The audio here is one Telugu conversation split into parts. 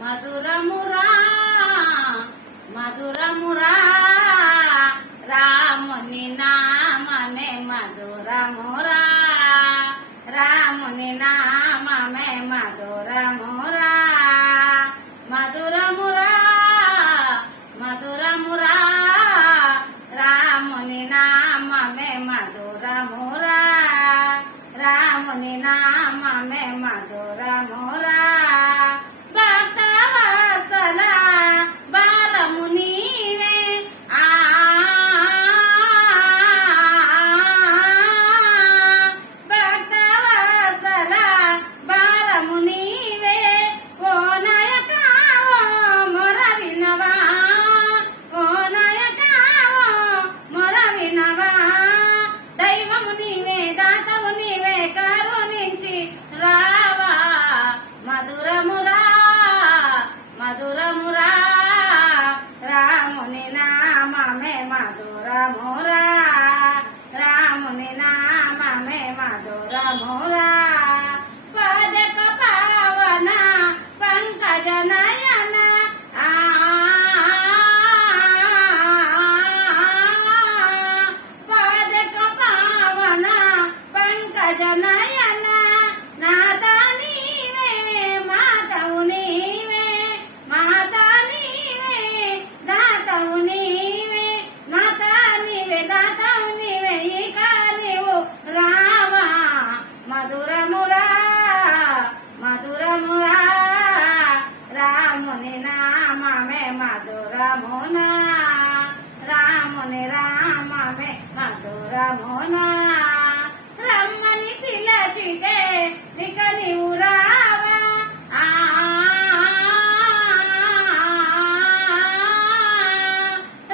మధురమురా మధురమురా రాముని నామమే మధురమురా రాముని నామమే మధురమురా మధురమురా మధురమురా రాముని నామమే మధురమురా రాముని నామమే మధురమురా భక్తవత్సల బాలము నీవే భక్తవత్సల బాలము నీవే ఓ నాయక ఓ మొర వినవా ఓ నాయక ఓ మొర వినవా దైవము నీవే దాతము నీవే కరుణించి రావా మధురమురా మధురమురా రాముని నామమే మధురమురా రాముని నామమే మధురమురా పదక పావన పంకజ నయన పదక పావన పంకజ నయన నాదా నీవే మాతవు నీవే మాతా నీవే దాతవు నీవే మాతా నీవే దాతవు నీవే ఇక నీవు రావా మధురమురా మధురమురా రాముని నామమే మధురమునా రాముని రామమే మధురమునా రమ్మని పిలచితే ఇక నీవు రావా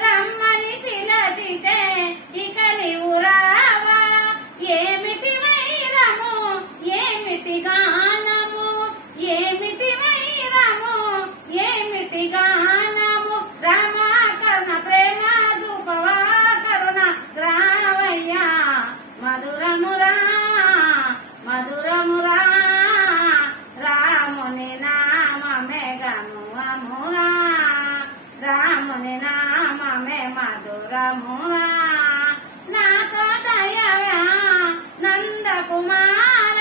రమ్మని పిలచితే ఇక నీవు రావా ఏమిటి వైరము ఏమిటి గానము ఏమిటి వైరము ఏమిటి గానము రామాకర్ణ ప్రేమ చూపవా కరుణ రావయ్యా మధురమురా మధురమురా రాముని నామమే గనువమురా రాముని నామమే మధురమురా నాతో దయవా నందకుమార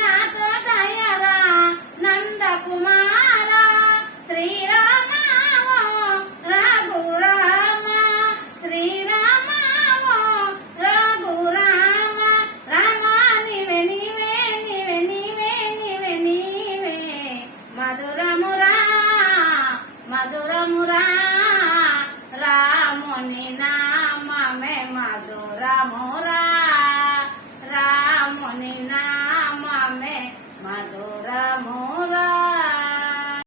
నాతో దయరా నందకుమార శ్రీరామ రఘురామ శ్రీరామ రఘురామ రామ నీవే నీవే నీవే నీవే నీవే నీవే మధురమురా మధురమురా రాముని నామమే మధురమురా